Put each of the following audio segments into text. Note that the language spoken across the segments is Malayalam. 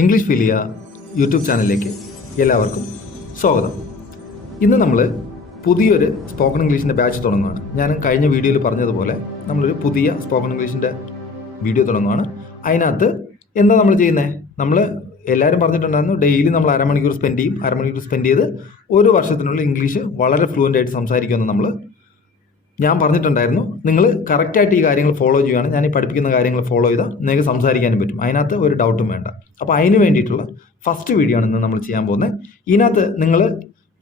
ഇംഗ്ലീഷ് ഫിലിയ യൂട്യൂബ് ചാനലിലേക്ക് എല്ലാവർക്കും സ്വാഗതം. ഇന്ന് നമ്മൾ പുതിയൊരു സ്പോക്കൺ ഇംഗ്ലീഷിൻ്റെ ബാച്ച് തുടങ്ങുകയാണ്. ഞാൻ കഴിഞ്ഞ വീഡിയോയിൽ പറഞ്ഞതുപോലെ നമ്മളൊരു പുതിയ സ്പോക്കൺ ഇംഗ്ലീഷിൻ്റെ വീഡിയോ തുടങ്ങുകയാണ്. അതിനകത്ത് എന്താ നമ്മൾ ചെയ്യുന്നത്? നമ്മൾ എല്ലാവരും പറഞ്ഞിട്ടുണ്ടായിരുന്നു ഡെയിലി നമ്മൾ അരമണിക്കൂർ സ്പെൻഡ് ചെയ്ത് ഒരു വർഷത്തിനുള്ളിൽ ഇംഗ്ലീഷ് വളരെ ഫ്ലുവൻ്റ് ആയിട്ട് സംസാരിക്കുമെന്ന് ഞാൻ പറഞ്ഞിട്ടുണ്ടായിരുന്നു. നിങ്ങൾ കറക്റ്റായിട്ട് ഈ കാര്യങ്ങൾ ഫോളോ ചെയ്യുകയാണ്, ഞാൻ ഈ പഠിപ്പിക്കുന്ന കാര്യങ്ങൾ ഫോളോ ചെയ്താൽ നിങ്ങൾക്ക് സംസാരിക്കാനും പറ്റും. അതിനകത്ത് ഒരു ഡൗട്ടും വേണ്ട. അപ്പോൾ അതിന് വേണ്ടിയിട്ടുള്ള ഫസ്റ്റ് വീഡിയോ ആണ് ഇന്ന് നമ്മൾ ചെയ്യാൻ പോകുന്നത്. ഇതിനകത്ത് നിങ്ങൾ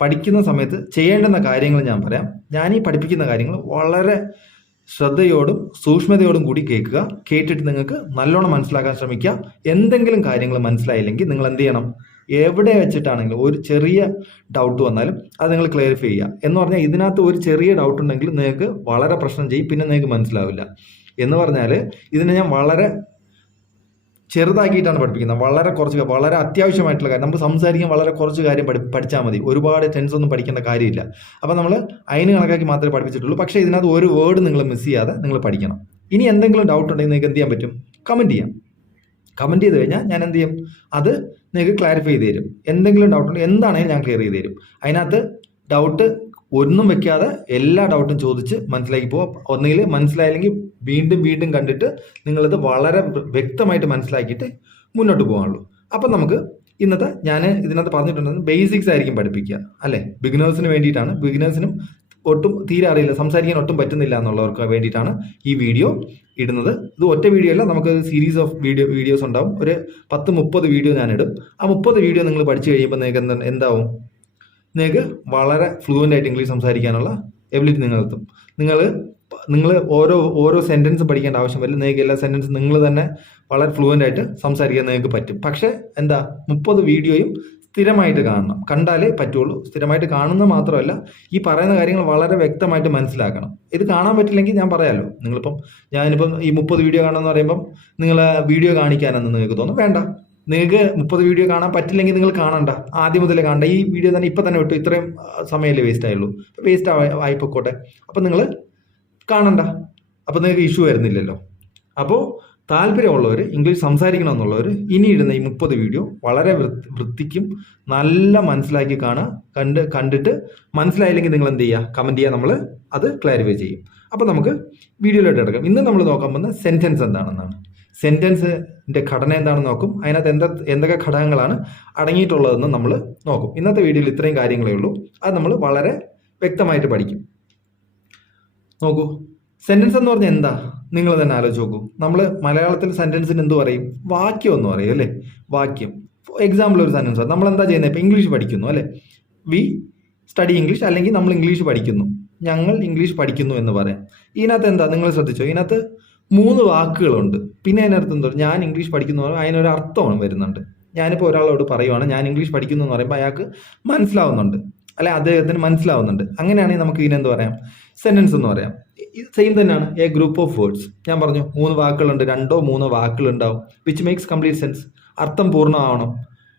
പഠിക്കുന്ന സമയത്ത് ചെയ്യേണ്ടുന്ന കാര്യങ്ങൾ ഞാൻ പറയാം. ഞാൻ ഈ പഠിപ്പിക്കുന്ന കാര്യങ്ങൾ വളരെ ശ്രദ്ധയോടും സൂക്ഷ്മതയോടും കൂടി കേട്ടിട്ട് നിങ്ങൾക്ക് നല്ലോണം മനസ്സിലാക്കാൻ ശ്രമിക്കുക. എന്തെങ്കിലും കാര്യങ്ങൾ മനസ്സിലായില്ലെങ്കിൽ നിങ്ങൾ എന്ത് ചെയ്യണം? എവിടെ വെച്ചിട്ടാണെങ്കിലും ഒരു ചെറിയ ഡൗട്ട് വന്നാലും അത് നിങ്ങൾ ക്ലിയറിഫൈ ചെയ്യുക. എന്ന് പറഞ്ഞാൽ ഇതിനകത്ത് ഒരു ചെറിയ ഡൗട്ട് ഉണ്ടെങ്കിൽ നിങ്ങൾക്ക് വളരെ പ്രശ്നം ചെയ്യും, പിന്നെ നിങ്ങൾക്ക് മനസ്സിലാവില്ല. എന്ന് പറഞ്ഞാൽ ഇതിനെ ഞാൻ വളരെ ചെറുതാക്കിയിട്ടാണ് പഠിപ്പിക്കുന്നത്. വളരെ അത്യാവശ്യമായിട്ടുള്ള കാര്യം, നമുക്ക് സംസാരിക്കാൻ വളരെ കുറച്ച് കാര്യം പഠിച്ചാൽ മതി. ഒരുപാട് ടെൻസ് ഒന്നും പഠിക്കേണ്ട കാര്യമില്ല. അപ്പോൾ നമ്മൾ അതിന് കണക്കാക്കി മാത്രമേ പഠിപ്പിച്ചിട്ടുള്ളൂ. പക്ഷേ ഇതിനകത്ത് ഒരു വേർഡ് നിങ്ങൾ മിസ് ചെയ്യാതെ നിങ്ങൾ പഠിക്കണം. ഇനി എന്തെങ്കിലും ഡൗട്ട് ഉണ്ടെങ്കിൽ നിങ്ങൾക്ക് എന്ത് ചെയ്യാൻ പറ്റും? കമൻറ്റ് ചെയ്യാം. കമൻറ്റ് ചെയ്ത് കഴിഞ്ഞാൽ ഞാൻ എന്ത് ചെയ്യും? അത് നിങ്ങൾക്ക് ക്ലാരിഫൈ ചെയ്ത് തരും. എന്തെങ്കിലും ഡൗട്ട് ഉണ്ടെങ്കിൽ എന്താണെങ്കിലും ഞാൻ ക്ലിയർ ചെയ്ത് തരും. അതിനകത്ത് ഡൗട്ട് ഒന്നും വെക്കാതെ എല്ലാ ഡൗട്ടും ചോദിച്ച് മനസ്സിലാക്കി പോവാം. ഒന്നുകിൽ മനസ്സിലായില്ലെങ്കിൽ വീണ്ടും കണ്ടിട്ട് നിങ്ങളിത് വളരെ വ്യക്തമായിട്ട് മനസ്സിലാക്കിയിട്ട് മുന്നോട്ട് പോകാനുള്ളൂ. അപ്പം നമുക്ക് ഇന്നത്തെ ഞാൻ ഇതിനകത്ത് പറഞ്ഞിട്ടുണ്ടെന്ന് ബേസിക്സ് ആയിരിക്കും പഠിപ്പിക്കുക, അല്ലേ? ബിഗിനേഴ്സിന് വേണ്ടിയിട്ടാണ്. ബിഗിനേഴ്സിനും ഒട്ടും തീരെ അറിയില്ല, സംസാരിക്കാൻ ഒട്ടും പറ്റുന്നില്ല എന്നുള്ളവർക്ക് വേണ്ടിയിട്ടാണ് ഈ വീഡിയോ ഇടുന്നത്. ഇത് ഒറ്റ വീഡിയോ അല്ല, നമുക്ക് സീരീസ് ഓഫ് വീഡിയോസ് ഉണ്ടാവും. ഒരു 10-30 വീഡിയോ ഞാൻ ഇടും. ആ 30 വീഡിയോ നിങ്ങൾ പഠിച്ചു കഴിയുമ്പോൾ നിങ്ങൾക്ക് എന്താവും? നിങ്ങൾക്ക് വളരെ ഫ്ലുവൻ്റ് ആയിട്ട് ഇംഗ്ലീഷ് സംസാരിക്കാനുള്ള എബിലിറ്റി നിങ്ങളെത്തും. നിങ്ങൾ ഓരോ സെൻറ്റൻസും പഠിക്കേണ്ട ആവശ്യം വരില്ല. നിങ്ങൾക്ക് എല്ലാ സെൻറ്റൻസും നിങ്ങൾ തന്നെ വളരെ ഫ്ലുവൻ്റ് ആയിട്ട് സംസാരിക്കാൻ നിങ്ങൾക്ക് പറ്റും. പക്ഷേ 30 വീഡിയോയും സ്ഥിരമായിട്ട് കാണണം, കണ്ടാലേ പറ്റുള്ളൂ. സ്ഥിരമായിട്ട് കാണുന്നത് മാത്രമല്ല, ഈ പറയുന്ന കാര്യങ്ങൾ വളരെ വ്യക്തമായിട്ട് മനസ്സിലാക്കണം. ഇത് കാണാൻ പറ്റില്ലെങ്കിൽ ഞാൻ പറയാമല്ലോ, ഞാനിപ്പം ഈ 30 വീഡിയോ കാണുമെന്ന് പറയുമ്പം നിങ്ങൾ വീഡിയോ കാണിക്കാനെന്ന് നിങ്ങൾക്ക് തോന്നും. വേണ്ട, നിങ്ങൾക്ക് 30 വീഡിയോ കാണാൻ പറ്റില്ലെങ്കിൽ നിങ്ങൾ കാണണ്ട, ആദ്യം മുതലേ കാണണ്ട. ഈ വീഡിയോ തന്നെ ഇപ്പം തന്നെ വിട്ടു, ഇത്രയും സമയമല്ലേ വേസ്റ്റ് ആയുള്ളൂ, വേസ്റ്റ് ആയിപ്പോട്ടെ. അപ്പം നിങ്ങൾ കാണണ്ട, അപ്പം നിങ്ങൾക്ക് ഇഷ്യൂ വരുന്നില്ലല്ലോ. അപ്പോൾ താല്പര്യമുള്ളവർ, ഇംഗ്ലീഷ് സംസാരിക്കണമെന്നുള്ളവർ ഇനി ഇടുന്ന ഈ 30 വീഡിയോ വളരെ വൃത്തിക്കും നല്ല മനസ്സിലാക്കി കണ്ടിട്ട് മനസ്സിലായില്ലെങ്കിൽ നിങ്ങൾ എന്ത് ചെയ്യുക? കമൻറ്റ് ചെയ്യുക, നമ്മൾ അത് ക്ലാരിഫൈ ചെയ്യും. അപ്പോൾ നമുക്ക് വീഡിയോയിലോട്ട് എടുക്കാം. ഇന്ന് നമ്മൾ നോക്കാൻ പോകുന്ന സെൻറ്റൻസ് എന്താണെന്നാണ്. സെൻറ്റൻസിൻ്റെ ഘടന എന്താണെന്ന് നോക്കും. അതിനകത്ത് എന്തൊക്കെ ഘടകങ്ങളാണ് അടങ്ങിയിട്ടുള്ളതെന്ന് നമ്മൾ നോക്കും. ഇന്നത്തെ വീഡിയോയിൽ ഇത്രയും കാര്യങ്ങളേ ഉള്ളൂ. അത് നമ്മൾ വളരെ വ്യക്തമായിട്ട് പഠിക്കും. നോക്കൂ, സെൻറ്റൻസ് എന്ന് പറഞ്ഞാൽ എന്താ? നിങ്ങൾ തന്നെ ആലോചിച്ച് നോക്കൂ. നമ്മൾ മലയാളത്തിൽ സെൻറ്റൻസിന് എന്ത് പറയും? വാക്യം എന്ന് പറയും, അല്ലേ? വാക്യം. എക്സാമ്പിൾ ഒരു സെൻറ്റൻസ് നമ്മൾ എന്താ ചെയ്യുന്നത്? ഇപ്പം ഇംഗ്ലീഷ് പഠിക്കുന്നു, അല്ലേ? വി സ്റ്റഡി ഇംഗ്ലീഷ്, അല്ലെങ്കിൽ നമ്മൾ ഇംഗ്ലീഷ് പഠിക്കുന്നു, ഞങ്ങൾ ഇംഗ്ലീഷ് പഠിക്കുന്നു എന്ന് പറയാം. ഇതിനകത്ത് എന്താ? നിങ്ങൾ ശ്രദ്ധിച്ചോ? ഇതിനകത്ത് 3 വാക്കുകളുണ്ട്. പിന്നെ അതിനകത്ത് എന്തോ ഞാൻ ഇംഗ്ലീഷ് പഠിക്കുന്നു എന്ന് അതിനൊരു അർത്ഥമാണ് വരുന്നുണ്ട്. ഞാനിപ്പോൾ ഒരാളോട് പറയുവാണ് ഞാൻ ഇംഗ്ലീഷ് പഠിക്കുന്നു എന്ന് പറയുമ്പോൾ അയാൾക്ക് മനസ്സിലാവുന്നുണ്ട്, അല്ലെ? അദ്ദേഹത്തിന് മനസ്സിലാവുന്നുണ്ട്. അങ്ങനെയാണെങ്കിൽ നമുക്ക് ഇതിനെന്ത് പറയാം? സെൻറ്റൻസ് എന്ന് പറയാം. സെയിം തന്നെയാണ്. A group of words. ഞാൻ പറഞ്ഞു 3 വാക്കുകളുണ്ട്, 2-3 വാക്കുകളുണ്ടാവും. Which makes complete sense. അർത്ഥം പൂർണ്ണമാവണം.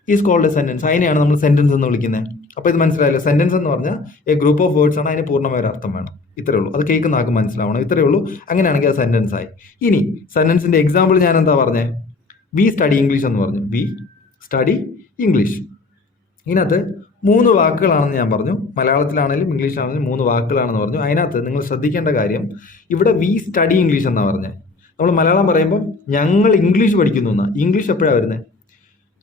Is called a sentence. അതിനെയാണ് നമ്മൾ സെൻറ്റൻസ് എന്ന് വിളിക്കുന്നത്. അപ്പോൾ ഇത് മനസ്സിലായല്ലോ? സെൻറ്റൻസ് എന്ന് പറഞ്ഞാൽ എ ഗ്രൂപ്പ് ഓഫ് വേർഡ്സ് ആണ്, അതിന് പൂർണ്ണമായ ഒരു അർത്ഥം വേണം. ഇത്രയേ ഉള്ളൂ. അത് കേൾക്കുന്ന ആൾക്ക് മനസ്സിലാവണം. ഇത്രയേ ഉള്ളൂ. അങ്ങനെയാണെങ്കിൽ അത് സെൻറ്റൻസ് ആയി. ഇനി സെൻറ്റൻസിൻ്റെ എക്സാമ്പിൾ ഞാൻ എന്താ പറഞ്ഞത്? വി സ്റ്റഡി ഇംഗ്ലീഷ് എന്ന് പറഞ്ഞു. We study English. ഇതിനകത്ത് 3 വാക്കുകളാണെന്ന് ഞാൻ പറഞ്ഞു. മലയാളത്തിലാണെങ്കിലും ഇംഗ്ലീഷിലാണെങ്കിലും 3 വാക്കുകളാണെന്ന് പറഞ്ഞു. അതിനകത്ത് നിങ്ങൾ ശ്രദ്ധിക്കേണ്ട കാര്യം, ഇവിടെ വി സ്റ്റഡി ഇംഗ്ലീഷ് എന്നാണ് പറഞ്ഞത്. നമ്മൾ മലയാളം പറയുമ്പോൾ ഞങ്ങൾ ഇംഗ്ലീഷ് പഠിക്കുന്നു എന്നാണ്. ഇംഗ്ലീഷ് എപ്പോഴാണ് വരുന്നത്?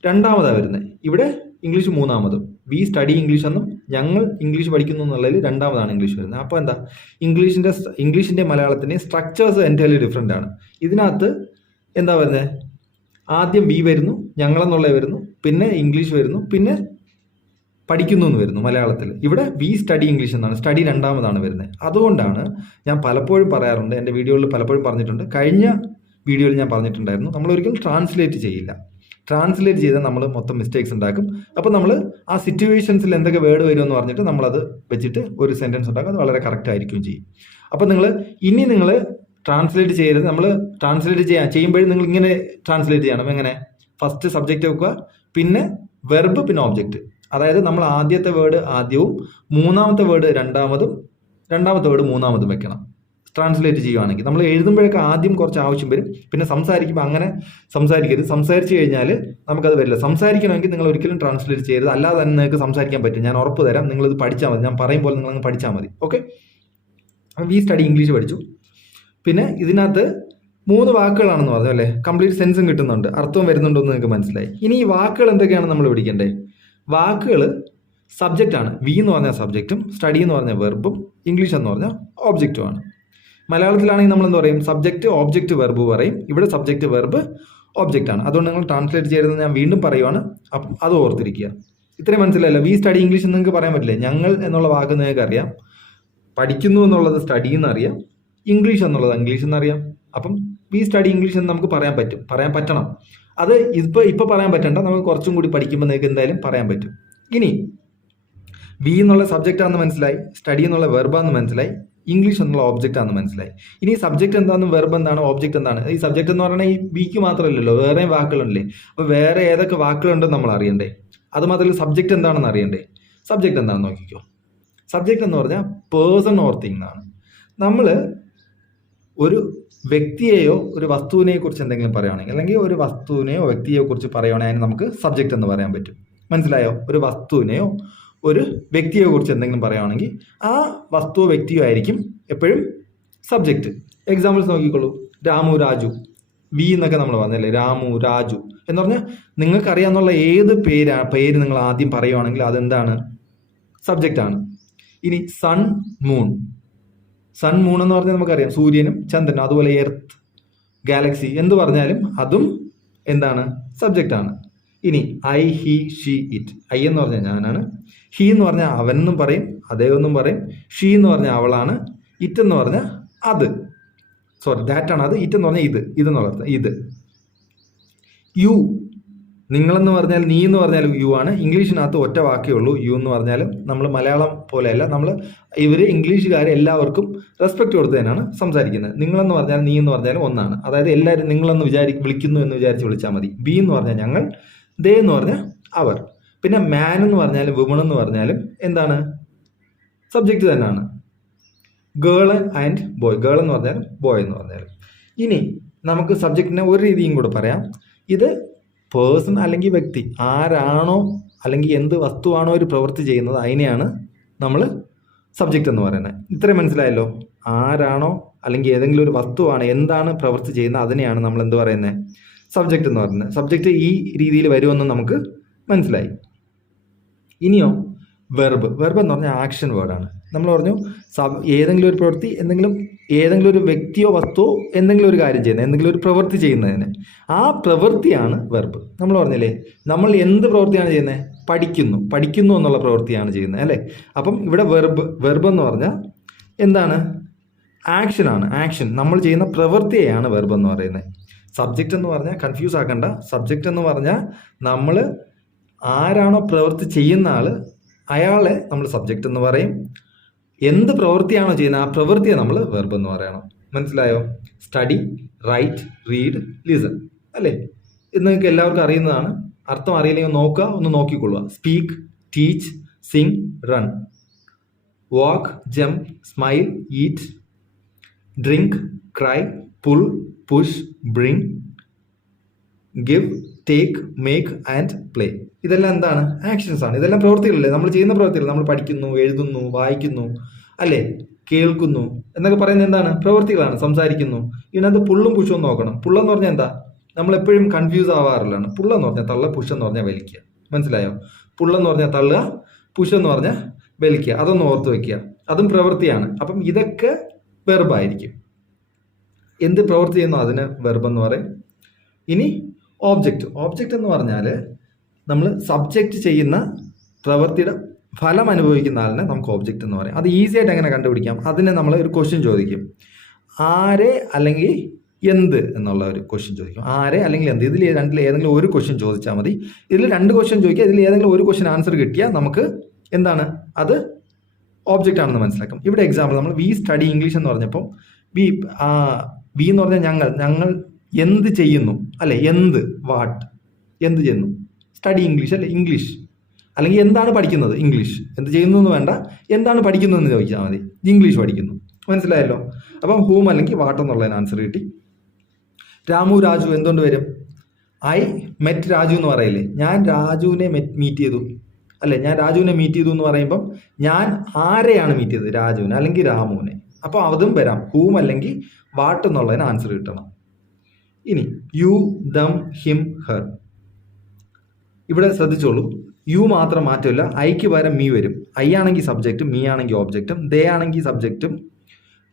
രണ്ടാമതാണ് വരുന്നത്. ഇവിടെ ഇംഗ്ലീഷ് മൂന്നാമതും. വി സ്റ്റഡി ഇംഗ്ലീഷ് എന്നും ഞങ്ങൾ ഇംഗ്ലീഷ് പഠിക്കുന്നു എന്നുള്ളതിൽ രണ്ടാമതാണ് ഇംഗ്ലീഷ് വരുന്നത്. അപ്പോൾ എന്താ? ഇംഗ്ലീഷിൻ്റെ മലയാളത്തിൻ്റെ സ്ട്രക്ചേഴ്സ് എൻറ്റയർലി ഡിഫറെൻ്റ് ആണ്. ഇതിനകത്ത് എന്താ വരുന്നത്? ആദ്യം വി വരുന്നു, ഞങ്ങളെന്നുള്ളത് വരുന്നു, പിന്നെ ഇംഗ്ലീഷ് വരുന്നു, പിന്നെ പഠിക്കുന്നു എന്ന് വരുന്നു മലയാളത്തിൽ. ഇവിടെ വി സ്റ്റഡി ഇംഗ്ലീഷ് എന്നാണ്. സ്റ്റഡി രണ്ടാമതാണ് വരുന്നത്. അതുകൊണ്ടാണ് ഞാൻ പലപ്പോഴും പറയാറുണ്ട്, എൻ്റെ വീഡിയോയിൽ പലപ്പോഴും പറഞ്ഞിട്ടുണ്ട്, കഴിഞ്ഞ വീഡിയോയിൽ ഞാൻ പറഞ്ഞിട്ടുണ്ടായിരുന്നു, നമ്മളൊരിക്കലും ട്രാൻസ്ലേറ്റ് ചെയ്യില്ല. ട്രാൻസ്ലേറ്റ് ചെയ്താൽ നമ്മൾ മൊത്തം മിസ്റ്റേക്സ് ഉണ്ടാക്കും. അപ്പോൾ നമ്മൾ ആ സിറ്റുവേഷൻസിൽ എന്തൊക്കെ വേർഡ് വരുമെന്ന് പറഞ്ഞിട്ട് നമ്മളത് വെച്ചിട്ട് ഒരു സെൻറ്റൻസ് ഉണ്ടാക്കും. അത് വളരെ കറക്റ്റ് ആയിരിക്കുകയും ചെയ്യും. അപ്പോൾ നിങ്ങൾ ട്രാൻസ്ലേറ്റ് ചെയ്യരുത്. നമ്മൾ ട്രാൻസ്ലേറ്റ് ചെയ്യുമ്പോഴും നിങ്ങൾ ഇങ്ങനെ ട്രാൻസ്ലേറ്റ് ചെയ്യണം. എങ്ങനെ? ഫസ്റ്റ് സബ്ജക്റ്റ് വെക്കുക, പിന്നെ വെർബ്, പിന്നെ ഓബ്ജക്റ്റ്. അതായത് നമ്മൾ ആദ്യത്തെ വേർഡ് ആദ്യവും, മൂന്നാമത്തെ വേർഡ് രണ്ടാമത്തെ വേർഡ് മൂന്നാമതും വെക്കണം. ട്രാൻസ്ലേറ്റ് ചെയ്യുകയാണെങ്കിൽ. നമ്മൾ എഴുതുമ്പോഴൊക്കെ ആദ്യം കുറച്ച് ആവശ്യം വരും, പിന്നെ സംസാരിക്കുമ്പോൾ അങ്ങനെ സംസാരിക്കരുത്. സംസാരിച്ച് കഴിഞ്ഞാൽ നമുക്കത് വരില്ല. സംസാരിക്കണമെങ്കിൽ നിങ്ങൾ ഒരിക്കലും ട്രാൻസ്ലേറ്റ് ചെയ്യരുത്, അല്ലാതെ തന്നെ നിങ്ങൾക്ക് സംസാരിക്കാൻ പറ്റും. ഞാൻ ഉറപ്പ് തരാം, നിങ്ങളിത് പഠിച്ചാൽ മതി. ഞാൻ പറയുമ്പോൾ നിങ്ങളങ്ങ് പഠിച്ചാൽ മതി. ഓക്കെ, വി സ്റ്റഡി ഇംഗ്ലീഷ് പഠിച്ചു. പിന്നെ ഇതിനകത്ത് 3 വാക്കുകളാണെന്ന് പറഞ്ഞു അല്ലേ, കംപ്ലീറ്റ് സെൻസും കിട്ടുന്നുണ്ട്, അർത്ഥവും വരുന്നുണ്ടോ എന്ന് നിങ്ങൾക്ക് മനസ്സിലായി. ഇനി ഈ വാക്കുകൾ എന്തൊക്കെയാണ് നമ്മൾ പഠിക്കേണ്ടത്? വാക്കുകൾ സബ്ജക്റ്റാണ്. വി എന്ന് പറഞ്ഞാൽ സബ്ജക്റ്റും, സ്റ്റഡി എന്ന് പറഞ്ഞാൽ വെർബും, ഇംഗ്ലീഷ് എന്ന് പറഞ്ഞാൽ ഓബ്ജക്റ്റുമാണ്. മലയാളത്തിലാണെങ്കിൽ നമ്മൾ എന്ത് പറയും? സബ്ജക്റ്റ് ഓബ്ജക്റ്റ് വെർബ് പറയും. ഇവിടെ സബ്ജക്റ്റ് വെർബ് ഓബ്ജക്റ്റ് ആണ്. അതുകൊണ്ട് നിങ്ങൾ ട്രാൻസ്ലേറ്റ് ചെയ്തതെന്ന് ഞാൻ വീണ്ടും പറയുവാണ്. അപ്പം അത് ഓർത്തിരിക്കുക. ഇത്രയും മനസ്സിലായല്ലോ. വി സ്റ്റഡി ഇംഗ്ലീഷ് എന്ന് നിങ്ങൾക്ക് പറയാൻ പറ്റില്ല. ഞങ്ങൾ എന്നുള്ള വാക്ക് നിങ്ങൾക്ക് അറിയാം, പഠിക്കുന്നു എന്നുള്ളത് സ്റ്റഡി എന്നറിയാം, ഇംഗ്ലീഷ് എന്നുള്ളത് ഇംഗ്ലീഷ് എന്നറിയാം. അപ്പം വി സ്റ്റഡി ഇംഗ്ലീഷ് എന്ന് നമുക്ക് പറയാൻ പറ്റും, പറയാൻ പറ്റണം. അത് ഇപ്പൊ പറയാൻ പറ്റണ്ട, നമുക്ക് കുറച്ചും കൂടി പഠിക്കുമ്പോൾ നിങ്ങൾക്ക് എന്തായാലും പറയാൻ പറ്റും. ഇനി വി എന്നുള്ള സബ്ജക്റ്റ് ആണെന്ന് മനസ്സിലായി, സ്റ്റഡി എന്നുള്ള വെർബാന്ന് മനസ്സിലായി, ഇംഗ്ലീഷ് എന്നുള്ള ഓബ്ജക്റ്റ് ആണെന്ന് മനസ്സിലായി. ഇനി സബ്ജക്റ്റ് എന്താണെന്ന്, വെർബ് എന്താണ്, ഓബ്ജക്റ്റ് എന്താണ്? ഈ സബ്ജക്റ്റ് എന്ന് പറഞ്ഞാൽ ഈ വിക്ക് മാത്രമല്ലല്ലോ, വേറെയും വാക്കുകളുണ്ടല്ലേ. അപ്പോൾ വേറെ ഏതൊക്കെ വാക്കുകളുണ്ടെന്ന് നമ്മൾ അറിയണ്ടേ. അത് മാത്രമല്ല സബ്ജക്റ്റ് എന്താണെന്ന് അറിയണ്ടേ. സബ്ജക്റ്റ് എന്താണെന്ന് നോക്കിക്കോ. സബ്ജക്റ്റ് എന്ന് പറഞ്ഞാൽ പേഴ്സൺ ഓർ തിങ് എന്നാണ്. നമ്മൾ ഒരു വ്യക്തിയെയോ ഒരു വസ്തുവിനെ കുറിച്ച് എന്തെങ്കിലും പറയുകയാണെങ്കിൽ, അല്ലെങ്കിൽ ഒരു വസ്തുവിനെയോ വ്യക്തിയെയോ കുറിച്ച് പറയുകയാണെങ്കിൽ അതിന് നമുക്ക് സബ്ജക്റ്റ് എന്ന് പറയാൻ പറ്റും. മനസ്സിലായോ? ഒരു വസ്തുവിനെയോ ഒരു വ്യക്തിയെ കുറിച്ച് എന്തെങ്കിലും പറയുകയാണെങ്കിൽ ആ വസ്തുവോ വ്യക്തിയോ ആയിരിക്കും എപ്പോഴും സബ്ജക്റ്റ്. എക്സാമ്പിൾസ് നോക്കിക്കോളൂ. രാമു, രാജു, വി എന്നൊക്കെ നമ്മൾ പറഞ്ഞല്ലേ, രാമു, രാജു എന്ന് പറഞ്ഞാൽ നിങ്ങൾക്കറിയാവുന്ന ഏത് പേര് നിങ്ങൾ ആദ്യം പറയുകയാണെങ്കിൽ അതെന്താണ്? സബ്ജക്റ്റ് ആണ്. ഇനി സൺ, മൂൺ. സൺ, മൂൺ എന്ന് പറഞ്ഞാൽ നമുക്കറിയാം സൂര്യനും ചന്ദ്രനും, അതുപോലെ എർത്ത്, ഗാലക്സി എന്ത് പറഞ്ഞാലും അതും എന്താണ്? സബ്ജക്റ്റ് ആണ്. ഇനി I, he, she, it. I എന്ന് പറഞ്ഞാൽ ഞാനാണ്, ഹി എന്ന് പറഞ്ഞാൽ അവൻ എന്നും പറയും, അദ്ദേഹം എന്നും പറയും, ഷീ എന്ന് പറഞ്ഞാൽ അവളാണ്, ഇറ്റ് എന്ന് പറഞ്ഞാൽ അത്, സോറി ദാറ്റാണ് അത്, ഇറ്റ് എന്ന് പറഞ്ഞാൽ ഇതെന്നുള്ള ഇത്. യു, നിങ്ങളെന്ന് പറഞ്ഞാൽ, നീ എന്ന് പറഞ്ഞാൽ യു ആണ്. ഇംഗ്ലീഷിനകത്ത് ഒറ്റ വാക്കേ ഉള്ളൂ യു എന്ന് പറഞ്ഞാലും. നമ്മൾ മലയാളം പോലെയല്ല, ഇവർ ഇംഗ്ലീഷുകാർ എല്ലാവർക്കും റെസ്പെക്ട് കൊടുത്ത് തന്നെയാണ് സംസാരിക്കുന്നത്. നിങ്ങളെന്ന് പറഞ്ഞാൽ നീ എന്ന് പറഞ്ഞാലും ഒന്നാണ്. അതായത് എല്ലാവരും നിങ്ങളെന്ന് വിളിക്കുന്നു എന്ന് വിചാരിച്ച് വിളിച്ചാൽ മതി. ബി എന്ന് പറഞ്ഞാൽ ഞങ്ങൾ, ദേ എന്ന് പറഞ്ഞാൽ അവർ. പിന്നെ മാൻ എന്ന് പറഞ്ഞാലും വുമൺ എന്ന് പറഞ്ഞാലും എന്താണ്? സബ്ജക്റ്റ് തന്നെയാണ്. ഗേൾ ആൻഡ് ബോയ്, ഗേൾ എന്ന് പറഞ്ഞാലും ബോയ് എന്ന് പറഞ്ഞാലും. ഇനി നമുക്ക് സബ്ജക്റ്റിനെ ഒരു രീതിയും കൂടെ പറയാം. ഇത് പേഴ്സൺ അല്ലെങ്കിൽ വ്യക്തി, ആരാണോ അല്ലെങ്കിൽ എന്ത് വസ്തുവാണോ ഒരു പ്രവൃത്തി ചെയ്യുന്നത് അതിനെയാണ് നമ്മൾ സബ്ജക്റ്റ് എന്ന് പറയുന്നത്. ഇത്രയും മനസ്സിലായല്ലോ. ആരാണോ അല്ലെങ്കിൽ ഏതെങ്കിലും ഒരു വസ്തുവാണ് എന്താണ് പ്രവൃത്തി ചെയ്യുന്നത് അതിനെയാണ് നമ്മൾ എന്ത് പറയുന്നത്? സബ്ജക്റ്റ് എന്ന് പറയുന്നത്. സബ്ജക്റ്റ് ഈ രീതിയിൽ വരുമെന്ന് നമുക്ക് മനസ്സിലായി. ഇനിയോ വെർബ്. വെർബ് എന്ന് പറഞ്ഞാൽ ആക്ഷൻ വേർഡാണ്. നമ്മൾ പറഞ്ഞു ഏതെങ്കിലും ഒരു പ്രവൃത്തി, ഏതെങ്കിലും ഒരു വ്യക്തിയോ വസ്തുവോ എന്തെങ്കിലും ഒരു കാര്യം ചെയ്യുന്നത്, എന്തെങ്കിലും ഒരു പ്രവൃത്തി ചെയ്യുന്നതിന് ആ പ്രവൃത്തിയാണ് വെർബ്. നമ്മൾ പറഞ്ഞില്ലേ, നമ്മൾ എന്ത് പ്രവൃത്തിയാണ് ചെയ്യുന്നത്? പഠിക്കുന്നു എന്നുള്ള പ്രവൃത്തിയാണ് ചെയ്യുന്നത് അല്ലേ. അപ്പം ഇവിടെ വെർബ് എന്ന് പറഞ്ഞാൽ എന്താണ്? ആക്ഷനാണ്. ആക്ഷൻ, നമ്മൾ ചെയ്യുന്ന പ്രവൃത്തിയെയാണ് വെർബ് എന്ന് പറയുന്നത്. സബ്ജക്റ്റ് എന്ന് പറഞ്ഞാൽ കൺഫ്യൂസ് ആക്കണ്ട. സബ്ജക്റ്റ് എന്ന് പറഞ്ഞാൽ നമ്മൾ ആരാണോ പ്രവൃത്തി ചെയ്യുന്ന ആള് അയാളെ നമ്മൾ സബ്ജക്റ്റ് എന്ന് പറയും. എന്ത് പ്രവൃത്തിയാണോ ചെയ്യുന്നത് ആ പ്രവൃത്തിയെ നമ്മൾ വെർബ് എന്ന് പറയണം. മനസ്സിലായോ? സ്റ്റഡി, റൈറ്റ്, റീഡ്, ലിസൺ അല്ലേ. ഇത് നിങ്ങൾക്ക് എല്ലാവർക്കും അറിയുന്നതാണ്. അർത്ഥം അറിയില്ലെങ്കിൽ നോക്കുക, ഒന്ന് നോക്കിക്കൊള്ളുക. Speak, teach, sing, run, walk, jump, smile, eat, drink, cry, pull, push, bring, give, take, make and play. ഇതെല്ലാം എന്താണ്? ആക്ഷൻസ് ആണ്. ഇതെല്ലാം പ്രവൃത്തികളല്ലേ, നമ്മൾ ചെയ്യുന്ന പ്രവൃത്തികൾ. നമ്മൾ പഠിക്കുന്നു, എഴുതുന്നു, വായിക്കുന്നു അല്ലേ, കേൾക്കുന്നു എന്നൊക്കെ പറയുന്നത് എന്താണ്? പ്രവൃത്തികളാണ്. സംസാരിക്കുന്നു. ഇതിനകത്ത് പുള്ളും പുഷും നോക്കണം. പുള്ളെന്ന് പറഞ്ഞാൽ എന്താ? നമ്മൾ എപ്പോഴും കൺഫ്യൂസ് ആവാറില്ലാണ്. പുള്ളെന്ന് പറഞ്ഞാൽ തള്ള, പുഷ് എന്ന് പറഞ്ഞാൽ വലിക്കുക. മനസ്സിലായോ? പുള്ളെന്ന് പറഞ്ഞാൽ തള്ളുക, പുഷ് എന്ന് പറഞ്ഞാൽ വലിക്കുക. അതൊന്ന് ഓർത്ത് വെക്കുക. അതും പ്രവൃത്തിയാണ്. അപ്പം ഇതൊക്കെ വെർബായിരിക്കും. എന്ത് പ്രവൃത്തി ചെയ്യുന്നു അതിന് വെർബ് എന്ന് പറയും. ഇനി ഓബ്ജക്റ്റ് എന്ന് പറഞ്ഞാൽ നമ്മൾ സബ്ജക്റ്റ് ചെയ്യുന്ന പ്രവൃത്തിയുടെ ഫലം അനുഭവിക്കുന്ന ആളിനെ നമുക്ക് ഓബ്ജക്റ്റ് എന്ന് പറയും. അത് ഈസി ആയിട്ട് എങ്ങനെ കണ്ടുപിടിക്കാം? അതിനെ നമ്മൾ ഒരു ക്വസ്റ്റ്യൻ ചോദിക്കും. ആരെ അല്ലെങ്കിൽ എന്ത് എന്നുള്ള ഒരു ക്വസ്റ്റ്യൻ ചോദിക്കും. ആരെ അല്ലെങ്കിൽ എന്ത്, ഇതിൽ രണ്ടിൽ ഏതെങ്കിലും ഒരു ക്വസ്റ്റ്യൻ ചോദിച്ചാൽ മതി. ഇതിൽ 2 ക്വസ്റ്റ്യൻ ചോദിക്കുക. ഇതിൽ ഏതെങ്കിലും ഒരു ക്വസ്റ്റ്യൻ ആൻസർ കിട്ടിയാൽ നമുക്ക് എന്താണ്? അത് ഓബ്ജക്റ്റ് ആണെന്ന് മനസ്സിലാക്കും. ഇവിടെ എക്സാമ്പിൾ നമ്മൾ വി സ്റ്റഡി ഇംഗ്ലീഷ് എന്ന് പറഞ്ഞപ്പോൾ വി എന്ന് പറഞ്ഞാൽ ഞങ്ങൾ എന്ത് ചെയ്യുന്നു അല്ലെ. വാട്ട്, എന്ത് ചെയ്യുന്നു. സ്റ്റഡി ഇംഗ്ലീഷ് അല്ലെ, ഇംഗ്ലീഷ്. അല്ലെങ്കിൽ എന്താണ് പഠിക്കുന്നത്? ഇംഗ്ലീഷ്. എന്ത് ചെയ്യുന്നു എന്ന് വേണ്ട, എന്താണ് പഠിക്കുന്നതെന്ന് ചോദിച്ചാൽ മതി. ഇംഗ്ലീഷ് പഠിക്കുന്നു. മനസ്സിലായല്ലോ. അപ്പം ഹൂം അല്ലെങ്കിൽ വാട്ട് എന്നുള്ളതിന് ആൻസർ കിട്ടി. രാമു രാജു എന്തുകൊണ്ട് വരും? ഐ മെറ്റ് രാജു എന്ന് പറയില്ലേ, ഞാൻ രാജുവിനെ മീറ്റ് ചെയ്തു അല്ലെ, ഞാൻ രാജുവിനെ മീറ്റ് ചെയ്തു എന്ന് പറയുമ്പം ഞാൻ ആരെയാണ് മീറ്റ് ചെയ്തത്? രാജുവിനെ അല്ലെങ്കിൽ രാമുവിനെ. അപ്പോൾ അതും വരാം, ഹൂം അല്ലെങ്കിൽ വാട്ട് എന്നുള്ളതിന് ആൻസർ കിട്ടണം. ഇനി യു, ദം, ഹിം, ഹെർ. ഇവിടെ ശ്രദ്ധിച്ചോളൂ, യു മാത്രം മാറ്റമില്ല, ഐക്ക് പകരം മീ വരും. ഐ ആണെങ്കിൽ സബ്ജക്റ്റും, മീ ആണെങ്കിൽ ഓബ്ജക്റ്റും, ദേ ആണെങ്കിൽ സബ്ജക്റ്റും,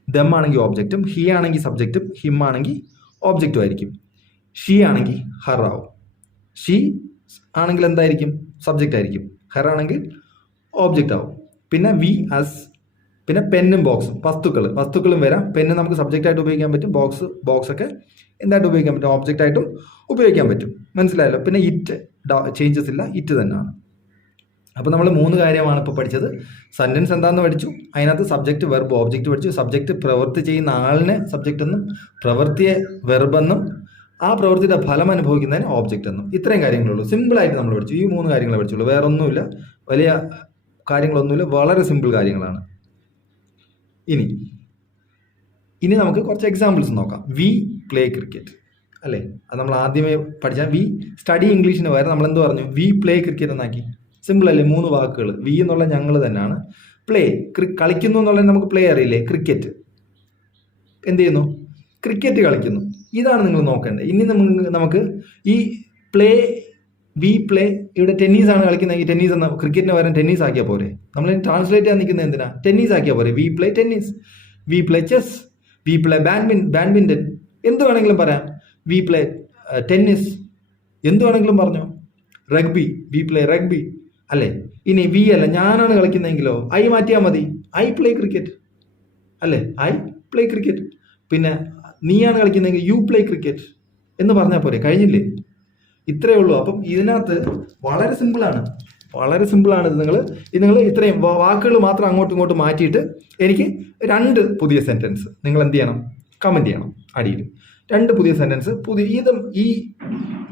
ദം ആണെങ്കിൽ ഓബ്ജക്റ്റും, ഹി ആണെങ്കിൽ സബ്ജക്റ്റും, ഹിം ആണെങ്കിൽ ഓബ്ജക്റ്റും ആയിരിക്കും. ഷീ ആണെങ്കിൽ ഹർ ആവും. ഷീ ആണെങ്കിൽ എന്തായിരിക്കും? സബ്ജക്റ്റ് ആയിരിക്കും. ഹർ ആണെങ്കിൽ ഓബ്ജക്റ്റ് ആവും. പിന്നെ വി, അസ്, പിന്നെ പെന്നും ബോക്സും, വസ്തുക്കളും വരാം. പെന്ന് നമുക്ക് സബ്ജക്റ്റ് ആയിട്ട് ഉപയോഗിക്കാൻ പറ്റും, ബോക്സ് ഒക്കെ എന്തായിട്ട് ഉപയോഗിക്കാൻ പറ്റും? ഓബ്ജക്റ്റ് ആയിട്ടും ഉപയോഗിക്കാൻ പറ്റും. മനസ്സിലായല്ലോ. പിന്നെ ഇറ്റ് ചേഞ്ചസ് ഇല്ല, ഇറ്റ് തന്നെയാണ്. അപ്പോൾ നമ്മൾ 3 കാര്യമാണ് ഇപ്പോൾ പഠിച്ചത്. സെന്റൻസ് എന്താണെന്ന് പഠിച്ചു, അതിനകത്ത് സബ്ജക്റ്റ്, വെർബ്, ഓബ്ജക്റ്റ് പഠിച്ചു. സബ്ജക്റ്റ് പ്രവൃത്തി ചെയ്യുന്ന ആളിനെ സബ്ജക്റ്റ് എന്നും, പ്രവൃത്തിയെ വെർബ് എന്നും, ആ പ്രവൃത്തിയുടെ ഫലം അനുഭവിക്കുന്നതിന് ഓബ്ജക്റ്റ് എന്നും. ഇത്രയും കാര്യങ്ങളുള്ളൂ. സിമ്പിളായിട്ട് നമ്മൾ പഠിച്ചു. ഈ 3 കാര്യങ്ങളെ പഠിച്ചുള്ളൂ, വേറെ ഒന്നുമില്ല, വലിയ കാര്യങ്ങളൊന്നുമില്ല, വളരെ സിമ്പിൾ കാര്യങ്ങളാണ്. ഇനി നമുക്ക് കുറച്ച് എക്സാമ്പിൾസ് നോക്കാം. വി പ്ലേ ക്രിക്കറ്റ് അല്ലേ, അത് നമ്മൾ ആദ്യമേ പഠിച്ചാൽ വി സ്റ്റഡി ഇംഗ്ലീഷിന് പകരം നമ്മൾ എന്ത് പറഞ്ഞു? വി പ്ലേ ക്രിക്കറ്റ് എന്നാക്കി. സിമ്പിൾ അല്ലേ? 3 വാക്കുകൾ. വി എന്നുള്ള ഞങ്ങൾ തന്നെയാണ്. പ്ലേ കളിക്കുന്നു എന്നുള്ളത് നമുക്ക് പ്ലേ അറിയില്ലേ? ക്രിക്കറ്റ് എന്ത് ചെയ്യുന്നു? ക്രിക്കറ്റ് കളിക്കുന്നു. ഇതാണ് നിങ്ങൾ നോക്കേണ്ടത്. ഇനി നമുക്ക് ഈ പ്ലേ, വി പ്ലേ, ഇവിടെ ടെന്നീസാണ് കളിക്കുന്നതെങ്കിൽ ടെന്നീസ് എന്ന ക്രിക്കറ്റിന് പകരം ടെന്നീസ് ആക്കിയാൽ പോരെ? നമ്മൾ ട്രാൻസ്ലേറ്റ് ചെയ്യാൻ നിൽക്കുന്നത് എന്തിനാ? ടെന്നീസ് ആക്കിയാൽ പോരെ? V play tennis, V play chess, V play badminton, എന്ത് വേണമെങ്കിലും പറയാം. വി പ്ലേ ടെന്നീസ്, എന്ത് വേണമെങ്കിലും പറഞ്ഞോ. റഗ്ബി, വി പ്ലേ റഗ്ബി അല്ലേ. ഇനി വി അല്ല, ഞാനാണ് കളിക്കുന്നതെങ്കിലോ ഐ മാറ്റിയാൽ മതി. ഐ പ്ലേ ക്രിക്കറ്റ് അല്ലേ, ഐ പ്ലേ ക്രിക്കറ്റ്. പിന്നെ നീയാണ് കളിക്കുന്നതെങ്കിൽ യു പ്ലേ ക്രിക്കറ്റ് എന്ന് പറഞ്ഞാൽ പോരെ? കഴിഞ്ഞില്ലേ? ഇത്രയേ ഉള്ളൂ. അപ്പം ഇതിനകത്ത് വളരെ സിമ്പിളാണ്. നിങ്ങൾ ഇത്രയും വാക്കുകൾ മാത്രം അങ്ങോട്ടും ഇങ്ങോട്ടും മാറ്റിയിട്ട് എനിക്ക് 2 പുതിയ സെന്റൻസ് നിങ്ങൾ എന്ത് ചെയ്യണം? കമന്റ് ചെയ്യണം അടിയിൽ. 2 പുതിയ സെന്റൻസ്,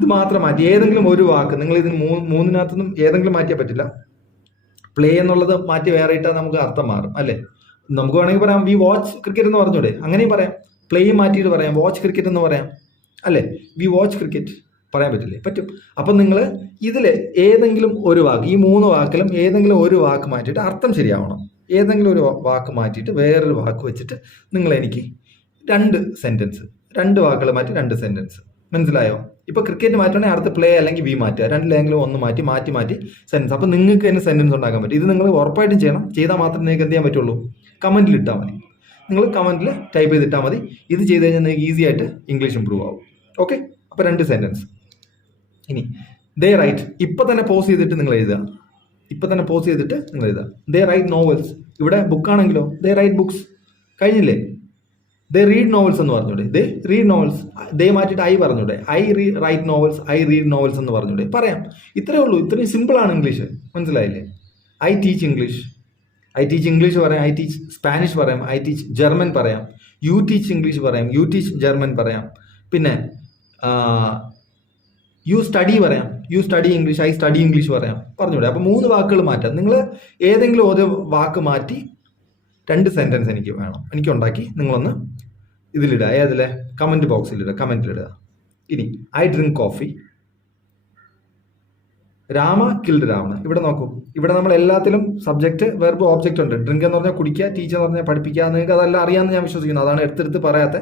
ഇത് മാത്രം മാറ്റി ഏതെങ്കിലും ഒരു വാക്ക്, നിങ്ങൾ ഇതിന് 3-നകത്തുനിന്നും ഏതെങ്കിലും മാറ്റിയാൽ പറ്റില്ല. പ്ലേ എന്നുള്ളത് മാറ്റി വേറെ ഇട്ടാൽ നമുക്ക് അർത്ഥം മാറും അല്ലേ. നമുക്ക് വേണമെങ്കിൽ പറയാം വി വാച്ച് ക്രിക്കറ്റ് എന്ന് പറഞ്ഞൂടെ? അങ്ങനെയും പറയാം. പ്ലേയും മാറ്റിയിട്ട് പറയാം, വാച്ച് ക്രിക്കറ്റ് എന്ന് പറയാം അല്ലേ. വി വാച്ച് ക്രിക്കറ്റ് പറയാൻ പറ്റില്ലേ? പറ്റും. അപ്പം നിങ്ങൾ ഇതിൽ ഏതെങ്കിലും ഒരു വാക്ക്, ഈ 3 വാക്കിലും ഏതെങ്കിലും ഒരു വാക്ക് മാറ്റിയിട്ട് അർത്ഥം ശരിയാവണം. ഏതെങ്കിലും ഒരു വാക്ക് മാറ്റിയിട്ട് വേറൊരു വാക്ക് വെച്ചിട്ട് നിങ്ങൾ എനിക്ക് 2 സെന്റൻസ്, 2 വാക്കുകൾ മാറ്റി 2 സെന്റൻസ്. മനസ്സിലായോ? ഇപ്പൊ ക്രിക്കറ്റ് മാറ്റണമെങ്കിൽ അടുത്ത പ്ലേ അല്ലെങ്കിൽ വി മാറ്റുക, 2 ഒന്ന് മാറ്റി സെന്റൻസ്. അപ്പൊ നിങ്ങൾക്ക് തന്നെ സെന്റൻസ് ഉണ്ടാക്കാൻ പറ്റും. ഇത് നിങ്ങൾ ഉറപ്പായിട്ടും ചെയ്യണം. ചെയ്താൽ മാത്രമേ നിങ്ങൾക്ക് എന്ത് ചെയ്യാൻ പറ്റുള്ളൂ? കമന്റിൽ ഇട്ടാൽ മതി. നിങ്ങൾ കമന്റിൽ ടൈപ്പ് ചെയ്തിട്ടാൽ മതി. ഇത് ചെയ്ത് കഴിഞ്ഞാൽ നിങ്ങൾക്ക് ഈസി ആയിട്ട് ഇംഗ്ലീഷ് ഇമ്പ്രൂവ് ആവും. ഓക്കെ, അപ്പൊ 2 സെന്റൻസ്. ഇനി ദേ റൈറ്റ്, ഇപ്പൊ തന്നെ പോസ് ചെയ്തിട്ട് നിങ്ങൾ എഴുതുക. ദേ റൈറ്റ് നോവൽസ്. ഇവിടെ ബുക്കാണെങ്കിലോ ദേ റൈറ്റ് ബുക്സ്. കഴിഞ്ഞില്ലേ? ദേ റീഡ് നോവൽസ് എന്ന് പറഞ്ഞൂടെ? ദേ റീഡ് നോവൽസ്. ദേ മാറ്റിയിട്ട് ഐ പറഞ്ഞൂടെ? I write novels, I read novels എന്ന് പറഞ്ഞൂടെ? പറയാം. ഇത്രയേ ഉള്ളൂ. ഇത്രയും സിമ്പിളാണ് ഇംഗ്ലീഷ്. മനസ്സിലായില്ലേ? ഐ ടീച്ച് ഇംഗ്ലീഷ് പറയാം, ഐ ടീച്ച് സ്പാനിഷ് പറയാം, ഐ ടീച്ച് ജർമ്മൻ പറയാം, യു ടീച്ച് ഇംഗ്ലീഷ് പറയാം, യു ടീച്ച് ജർമ്മൻ പറയാം. പിന്നെ യു സ്റ്റഡി പറയാം, you study English, I study English പറയാം. പറഞ്ഞൂടെ? അപ്പോൾ 3 വാക്കുകൾ മാറ്റാം. നിങ്ങൾ ഏതെങ്കിലും ഒരു വാക്ക് മാറ്റി 2 സെന്റൻസ് എനിക്ക് വേണം, എനിക്ക് ഉണ്ടാക്കി നിങ്ങളൊന്ന് ഇതിലിടുക. ഏതിലെ? കമന്റ് ബോക്സിലിടുക, കമന്റിലിടുക. ഇനി I drink coffee. Rama killed Ravana. ഇവിടെ നോക്കൂ, ഇവിടെ നമ്മൾ എല്ലാത്തിലും സബ്ജക്റ്റ്, വെർബ്, ഓബ്ജക്റ്റ് ഉണ്ട്. ഡ്രിങ്ക് എന്ന് പറഞ്ഞാൽ കുടിക്കുക, ടീച്ചർ എന്ന് പറഞ്ഞാൽ പഠിപ്പിക്കുക. നിങ്ങൾക്ക് അതെല്ലാം അറിയാമെന്ന് ഞാൻ വിശ്വസിക്കുന്നു. അതാണ് എടുത്തെടുത്ത് പറയാത്ത.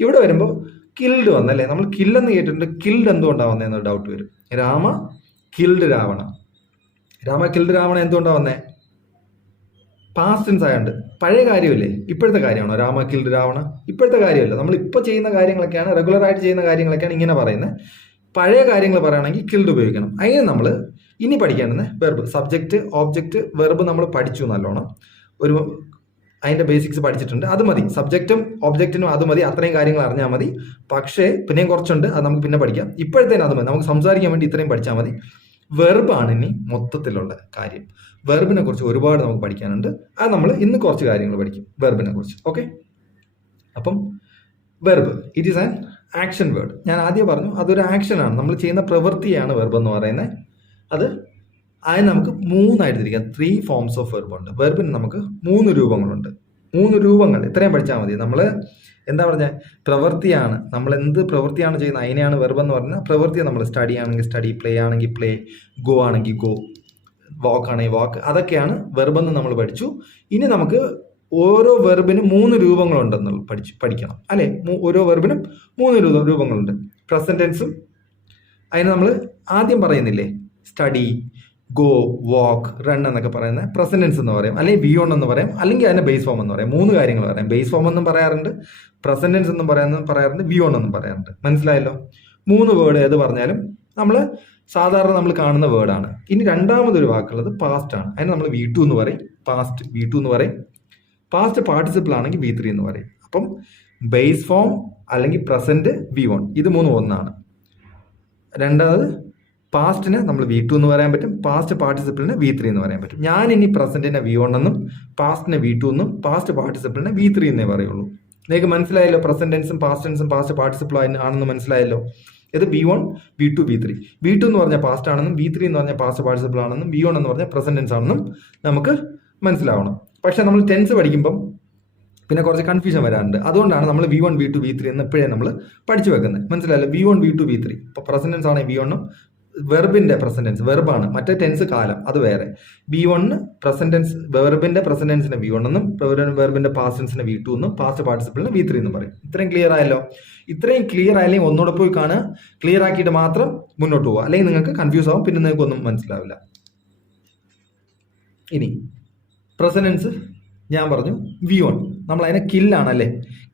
ഇവിടെ വരുമ്പോൾ കിൽഡ് വന്നല്ലേ? നമ്മൾ കില്ലെന്ന് കേട്ടിട്ടുണ്ട്. കിൽഡ് എന്തുകൊണ്ടാണ് വന്നതെന്ന് ഡൗട്ട് വരും. രാമ കിൽഡ് രാവണ എന്തുകൊണ്ടാണ് വന്നേ? പാസ്റ്റ് ടെൻസ് ആയതുകൊണ്ട്. പഴയ കാര്യമല്ലേ? ഇപ്പോഴത്തെ കാര്യമാണോ രാമ കിൽഡ് രാവണ? ഇപ്പോഴത്തെ കാര്യമല്ല. നമ്മൾ ഇപ്പോൾ ചെയ്യുന്ന കാര്യങ്ങളൊക്കെയാണ്, റെഗുലർ ആയിട്ട് ചെയ്യുന്ന കാര്യങ്ങളൊക്കെയാണ് ഇങ്ങനെ പറയുന്നത്. പഴയ കാര്യങ്ങൾ പറയുകയാണെങ്കിൽ കിൽഡ് ഉപയോഗിക്കണം. അങ്ങനെ നമ്മൾ ഇനി പഠിക്കേണ്ടത് വെർബ്, സബ്ജക്റ്റ്, ഓബ്ജക്റ്റ്, വെർബ് നമ്മൾ പഠിച്ചു നല്ലോണം. അതിൻ്റെ ബേസിക്സ് പഠിച്ചിട്ടുണ്ട്. അത് മതി. സബ്ജക്റ്റും ഓബ്ജക്റ്റിനും അത് മതി. അത്രയും കാര്യങ്ങൾ അറിഞ്ഞാൽ മതി. പക്ഷേ പിന്നെയും കുറച്ചുണ്ട്, അത് നമുക്ക് പിന്നെ പഠിക്കാം. ഇപ്പോഴത്തേനും അത് മതി. നമുക്ക് സംസാരിക്കാൻ വേണ്ടി ഇത്രയും പഠിച്ചാൽ മതി. വെർബാണ് ഇനി മൊത്തത്തിലുള്ള കാര്യം. വെർബിനെ കുറിച്ച് ഒരുപാട് നമുക്ക് പഠിക്കാനുണ്ട്. അത് നമ്മൾ ഇന്ന് കുറച്ച് കാര്യങ്ങൾ പഠിക്കും വെർബിനെ കുറിച്ച്. ഓക്കെ, അപ്പം verb it is an action word. ഞാൻ ആദ്യം പറഞ്ഞു അതൊരു ആക്ഷനാണ്, നമ്മൾ ചെയ്യുന്ന പ്രവൃത്തിയാണ് വെർബ് എന്ന് പറയുന്നത്. അതിന് നമുക്ക് 3 ആയിട്ട് തിരിക്കാം. 3 ഫോംസ് ഓഫ് വെർബ് ഉണ്ട്. വെർബിന് നമുക്ക് 3 രൂപങ്ങളുണ്ട്. 3 രൂപങ്ങൾ ഇത്രയും പഠിച്ചാൽ മതി. നമ്മൾ എന്താ പറഞ്ഞ പ്രവൃത്തിയാണ്, നമ്മൾ എന്ത് പ്രവൃത്തിയാണ് ചെയ്യുന്നത് അതിനെയാണ് വെർബ് എന്ന് പറഞ്ഞാൽ പ്രവൃത്തിയെ നമ്മൾ സ്റ്റഡി ആണെങ്കിൽ സ്റ്റഡി, പ്ലേ ആണെങ്കിൽ പ്ലേ, ഗോ ആണെങ്കിൽ ഗോ, വാക്ക് ആണെങ്കിൽ വാക്ക്, അതൊക്കെയാണ് വെർബെന്ന് നമ്മൾ പഠിച്ചു. ഇനി നമുക്ക് ഓരോ വെർബിനും 3 രൂപങ്ങളുണ്ടെന്ന് പഠിക്കണം അല്ലെ. ഓരോ വെർബിനും 3 രൂപങ്ങളുണ്ട്. പ്രസന്റ് ടെൻസും അതിന് നമ്മൾ ആദ്യം പറയുന്നില്ലേ സ്റ്റഡി, ഗോ, വാക്ക്, റൺ എന്നൊക്കെ പറയുന്ന പ്രസന്റ് ടെൻസ് എന്ന് പറയും, അല്ലെങ്കിൽ ബി ഓൺ എന്ന് പറയും, അല്ലെങ്കിൽ അതിനെ ബേസ് ഫോം എന്ന് പറയും. 3 കാര്യങ്ങൾ പറയാം. ബേസ് ഫോം എന്നും പറയാറുണ്ട്, പ്രസന്റ് ടെൻസ് എന്നും പറയാറുണ്ട്, ബി ഓൺ എന്നും പറയാറുണ്ട്. മനസ്സിലായല്ലോ? 3 വേർഡ് ഏത് പറഞ്ഞാലും നമ്മൾ സാധാരണ നമ്മൾ കാണുന്ന വേർഡാണ്. ഇനി രണ്ടാമതൊരു വാക്കുള്ളത് പാസ്റ്റ് ആണ്. അതിന് നമ്മൾ V2 എന്ന് പറയും, പാസ്റ്റ് V2 എന്ന് പറയും. പാസ്റ്റ് പാർട്ടിസിപ്പിൾ ആണെങ്കിൽ V3 എന്ന് പറയും. അപ്പം ബേസ് ഫോം അല്ലെങ്കിൽ പ്രസന്റ് V1, ഇത് 3 ഒന്നാണ്. രണ്ടാമത് പാസ്റ്റിനെ നമ്മൾ V2 എന്ന് പറയാൻ പറ്റും, പാസ്റ്റ് പാർട്ടിസിപ്പിളിനെ V3 എന്ന് പറയാൻ പറ്റും. ഞാൻ ഇനി പ്രസന്റിനെ V1 എന്നും പാസ്റ്റിനെ V2 എന്നും പാസ്റ്റ് പാർട്ടിസിപ്പിളിനെ V3 എന്നേ പറയുള്ളൂ. നിങ്ങൾക്ക് മനസ്സിലായല്ലോ? പ്രസന്റ് ടെൻസും പാസ്റ്റ് ടെൻസും പാസ്റ്റ് പാർട്ടിസിപ്പിൾ ആണെന്ന് മനസ്സിലായല്ലോ? ഇത് V1, V2, V3. V2 എന്ന് പറഞ്ഞാൽ പാസ്റ്റ് ആണെന്നും V3 എന്ന് പറഞ്ഞാൽ പാസ്റ്റ് പാർട്ടിസിപ്പിൾ ആണെന്നും V1 എന്ന് പറഞ്ഞാൽ പ്രസന്റ് ടെൻസ് ആണെന്നും നമുക്ക് മനസ്സിലാവണം. പക്ഷെ നമ്മൾ ടെൻസ് പഠിക്കുമ്പം പിന്നെ കുറച്ച് കൺഫ്യൂഷൻ വരാറുണ്ട്. അതുകൊണ്ടാണ് നമ്മൾ V1, V2, V3 എന്ന് എപ്പോഴേ നമ്മൾ പഠിച്ചു വെക്കുന്നത്. മനസ്സിലായല്ലോ? V1, V2, V3. ഇപ്പോൾ പ്രസന്റ് ടെൻസ് ആണെങ്കിൽ V1 ഉം വെർബിന്റെ പ്രസന്റ് ടെൻസ് വെർബാണ്, മറ്റേ ടെൻസ് കാലം, അത് വേറെ. V1 പ്രസന്റ് ടെൻസ്, വെർബിന്റെ പ്രസന്റ് ടെൻസിനെ V1 എന്നും വെർബിന്റെ പാസ്റ്റ് ടെൻസിനെ V2 എന്നും പാസ്റ്റ് പാർട്ടിസിപ്പിളിനെ V3 എന്നും പറയും. ഇത്രയും ക്ലിയർ ആയല്ലോ? ഇത്രയും ക്ലിയർ ആയില്ലെങ്കിൽ ഒന്നുകൂടെ പോയി കാണുക, ക്ലിയർ ആക്കിയിട്ട് മാത്രം മുന്നോട്ട് പോവുക, അല്ലെങ്കിൽ നിങ്ങൾക്ക് കൺഫ്യൂസ് ആവും, പിന്നെ നിങ്ങൾക്ക് ഒന്നും മനസ്സിലാവില്ല. ഇനി പ്രസന്റ് ടെൻസ് ഞാൻ പറഞ്ഞു V1, നമ്മൾ അതിനെ കില്ലാണ് അല്ലേ,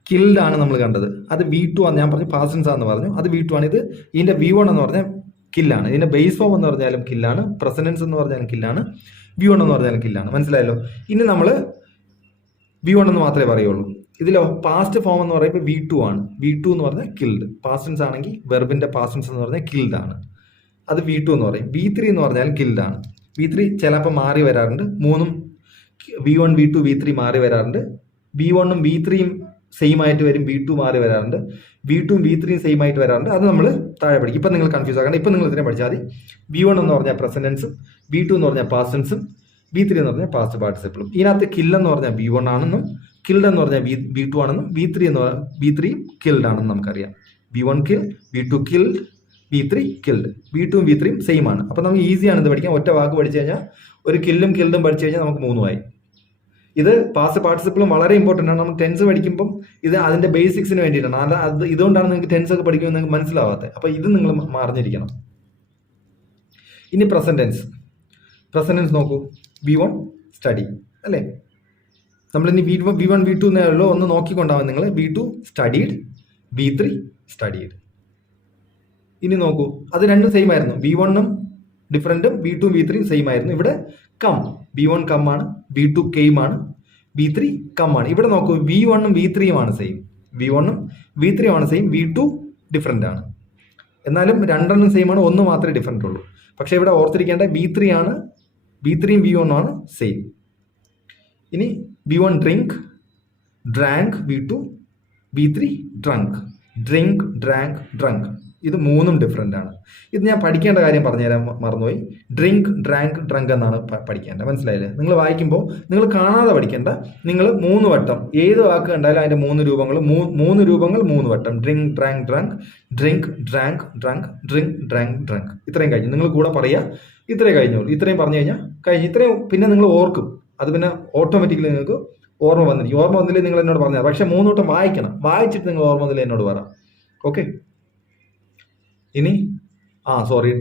കിൽഡാണ് നമ്മൾ കണ്ടത്. അത് V2 ആണ്. ഞാൻ പറഞ്ഞു പാസ്റ്റ് ടെൻസ് ആണെന്ന് പറഞ്ഞു, അത് V2 ആണ്. ഇത് ഇതിന്റെ V1 എന്ന് പറഞ്ഞാൽ കില്ലാണ്. ഇതിന്റെ ബേസ് ഫോം എന്ന് പറഞ്ഞാലും കില്ലാണ്, പ്രസന്റ് ടെൻസ് എന്ന് പറഞ്ഞാലും കില്ലാണ്, V1 എന്ന് പറഞ്ഞാലും കില്ലാണ്. മനസ്സിലായല്ലോ? ഇനി നമ്മൾ V1 എന്ന് മാത്രമേ പറയുള്ളൂ. ഇതിലോ പാസ്റ്റ് ഫോം എന്ന് പറയുമ്പോൾ V2 ആണ്. V2 എന്ന് പറഞ്ഞാൽ കിൽഡ്. പാസ്റ്റ് ടെൻസ് ആണെങ്കിൽ വെർബിന്റെ പാസ്റ്റ് ടെൻസ് എന്ന് പറഞ്ഞാൽ കിൽഡ് ആണ്, അത് V2 എന്ന് പറയും. V3 എന്ന് പറഞ്ഞാൽ കിൽഡാണ്. V3 ചിലപ്പോൾ മാറി വരാറുണ്ട്. മൂന്നും V1, V2, V3 മാറി വരാറുണ്ട്. V1 ഉം V3യും സെയിം ആയിട്ട് വരും, V2 മാറി വരാറുണ്ട്. V2 ഉം V3യും സെയിം ആയിട്ട് വരാറുണ്ട്. അത് നമ്മൾ താഴെ പഠിക്കും. ഇപ്പം നിങ്ങൾ കൺഫ്യൂസ് ആകണം. ഇപ്പം നിങ്ങൾ ഇതിനെ പഠിച്ചാൽ മതി. V1 എന്ന് പറഞ്ഞാൽ പ്രസന്റ് ടെൻസും, V2 എന്ന് പറഞ്ഞാൽ പാസ്റ്റ് ടെൻസും, V3 എന്ന് പറഞ്ഞാൽ പാസ്റ്റ് പാർട്ടിസിപ്പിളും. ഇതിനകത്ത് കിൽ എന്ന് പറഞ്ഞാൽ V1 ആണെന്നും കിൽഡ് എന്ന് പറഞ്ഞാൽ V2 ആണെന്നും V3യും കിൽഡ് ആണെന്നും നമുക്കറിയാം. V1 kill, V2 killed, V3 killed. V2 ഉം V3യും സെയിം ആണ്. അപ്പം നമുക്ക് ഈസിയാണ് ഇത് പഠിക്കാൻ. ഒറ്റ വാക്ക് പഠിച്ചു കഴിഞ്ഞാൽ, ഒരു കില്ലും കിൽഡും പഠിച്ചു കഴിഞ്ഞാൽ നമുക്ക് 3 ആയി. ഇത് പാസ്റ്റ് പാർട്ടിസിപ്പിളും വളരെ ഇമ്പോർട്ടൻ്റ് ആണ്. നമ്മൾ ടെൻസ് പഠിക്കുമ്പം ഇത് അതിന്റെ ബേസിക്സിന് വേണ്ടിയിട്ടാണ്. അത് ഇതുകൊണ്ടാണ് നിങ്ങൾക്ക് ടെൻസ് ഒക്കെ പഠിക്കുമ്പോൾ നിങ്ങൾക്ക് മനസ്സിലാവാത്തത്. അപ്പോൾ ഇത് നിങ്ങൾ അറിഞ്ഞിരിക്കണം. ഇനി പ്രസന്റ് ടെൻസ് നോക്കൂ. V1 സ്റ്റഡി അല്ലേ. നമ്മളിനി V1, V2 എന്നേ ഉള്ളൂ, ഒന്ന് നോക്കിക്കൊണ്ടാവും നിങ്ങൾ. V2 studied, V3 studied. ഇനി നോക്കൂ, അത് രണ്ടും സെയിം ആയിരുന്നു. V1 ഉം ഡിഫറൻറ്റും, V2 ഉം V3യും സെയിം ആയിരുന്നു. ഇവിടെ കം, V1 കം ആണ്, V2 കെയിം ആണ്, V3 കം ആണ്. ഇവിടെ നോക്കൂ, V1 ഉം V3യും ആണ് സെയിം. V1 ഉം V3യും ആണ് സെയിം, V2 ഡിഫറെൻ്റ് ആണ്. എന്നാലും രണ്ടെണ്ണം സെയിം ആണ്, ഒന്ന് മാത്രമേ ഡിഫറെൻ്റ് ഉള്ളൂ. പക്ഷേ ഇവിടെ ഓർത്തിരിക്കേണ്ട V3 ആണ്, V3യും V1 ആണ് സെയിം. ഇനി V1 drink, drank, V2 V3 drunk, drink, drank, drunk. ഇത് 3ഉം ഡിഫറെൻ്റ് ആണ്. ഇത് ഞാൻ പഠിക്കേണ്ട കാര്യം പറഞ്ഞുതരാൻ മറന്നുപോയി. ഡ്രിങ്ക്, ഡ്രാങ്ക്, ഡ്രങ്ക് എന്നാണ് പഠിക്കേണ്ടത്. മനസ്സിലായില്ലേ? നിങ്ങൾ വായിക്കുമ്പോൾ നിങ്ങൾ കാണാതെ പഠിക്കേണ്ട. നിങ്ങൾ 3 വട്ടം ഏത് വാക്ക് കണ്ടാലും അതിൻ്റെ 3 രൂപങ്ങൾ 3 വട്ടം. Drink, drank, drunk, drink, drank, drunk, drink, drank, drunk. ഇത്രയും കഴിഞ്ഞു. നിങ്ങൾ കൂടെ പറയുക, ഇത്രയും കഴിഞ്ഞോളൂ. ഇത്രയും പറഞ്ഞു കഴിഞ്ഞാൽ കഴിഞ്ഞു. ഇത്രയും പിന്നെ നിങ്ങൾ ഓർക്കും. അത് പിന്നെ ഓട്ടോമാറ്റിക്കലി നിങ്ങൾക്ക് ഓർമ്മ വന്നിരിക്കും. ഓർമ്മ വന്നില്ലേ നിങ്ങൾ എന്നോട് പറഞ്ഞാൽ. പക്ഷേ 3 വട്ടം വായിക്കണം. വായിച്ചിട്ട് നിങ്ങൾ ഓർമ്മ വന്നില്ലേ എന്നോട് പറ. ഓക്കെ. ഇനി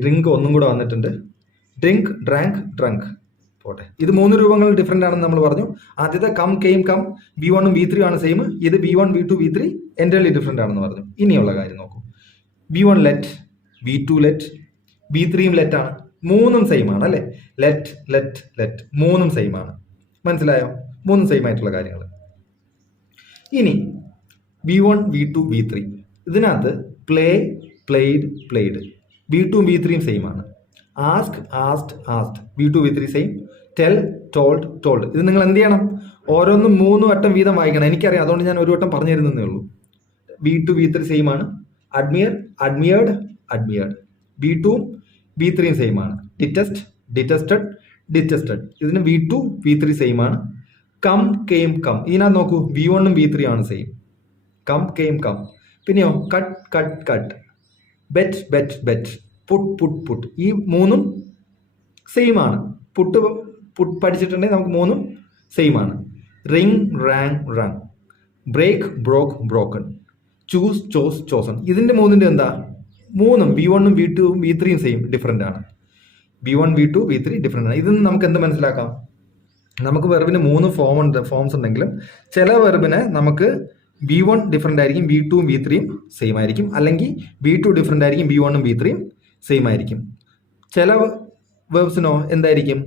ഡ്രിങ്ക് ഒന്നും കൂടെ വന്നിട്ടുണ്ട്. ഡ്രിങ്ക്, ഡ്രാങ്ക്, ഡ്രങ്ക് പോട്ടെ. ഇത് 3 രൂപങ്ങൾ ഡിഫറെൻ്റ് ആണെന്ന് നമ്മൾ പറഞ്ഞു. ആദ്യത്തെ കം, കെയിം, കം, V1 ഉം V3 ആണ് സെയിം. ഇത് V1, V2, V3 entirely different ആണെന്ന് പറഞ്ഞു. ഇനിയുള്ള കാര്യം നോക്കൂ. V1 let, V2 let, V3യും let ആണ്. 3ഉം സെയിം ആണ് അല്ലേ. ലെറ്റ്, ലെറ്റ്, ലെറ്റ്, 3ഉം സെയിം ആണ്. മനസ്സിലായോ? 3ഉം സെയിം ആയിട്ടുള്ള കാര്യങ്ങൾ. ഇനി V1, V2, V3 ഇതിനകത്ത് പ്ലേ, പ്ലേഡ്, പ്ലേഡ്. V2 ഉം V3യും സെയിം ആണ്. Ask, ആസ്ഡ്, ആസ്ഡ്. V2 V3 same. Tell, told, told. ഇത് നിങ്ങൾ എന്ത് ചെയ്യണം? ഓരോന്നും 3 വട്ടം വീതം വായിക്കണം. എനിക്കറിയാം, അതുകൊണ്ട് ഞാൻ ഒരു വട്ടം പറഞ്ഞു തരുന്നതേ ഉള്ളൂ. V2 V3 സെയിം ആണ്. അഡ്മിയർ, അഡ്മിയേർഡ്, അഡ്മിയേർഡ്. V2 ഉം V3യും സെയിം ആണ്. ഡിറ്റസ്റ്റ്, ഡിറ്റസ്റ്റഡ്, ഡിറ്റസ്റ്റഡ്. ഇതിന് V2 V3 സെയിം ആണ്. Come came come. ഇതിനകത്ത് നോക്കൂ, V1 V3 ആണ് സെയിം. Come came come. പിന്നെയോ cut cut cut, bet bet bet, put put put. ഈ മൂന്നും സെയിം ആണ്. പുട്ട് പഠിച്ചിട്ടുണ്ടെങ്കിൽ നമുക്ക് മൂന്നും സെയിം ആണ്. Ring rang rung, break broke broken, choose chose chosen. ഇതിന്റെ മൂന്നിന്റെ എന്താ? മൂന്നും V1 V2 V3 same, different ആണ്. V1 V2 V3 ഡിഫറെന്റ് ആണ്. ഇതിൽ നിന്ന് നമുക്ക് എന്ത് മനസ്സിലാക്കാം? നമുക്ക് വെർബിന് 3 ഫോംസ് ഉണ്ടെങ്കിലും ചില വെർബിന് നമുക്ക് V1 ഡിഫറെന്റ് ആയിരിക്കും, V2 V3 സെയിം ആയിരിക്കും. അല്ലെങ്കിൽ V2 ഡിഫറെന്റ് ആയിരിക്കും, V1 V3 സെയിം ആയിരിക്കും. ചില വെർബ്സിനോ എന്തായിരിക്കും?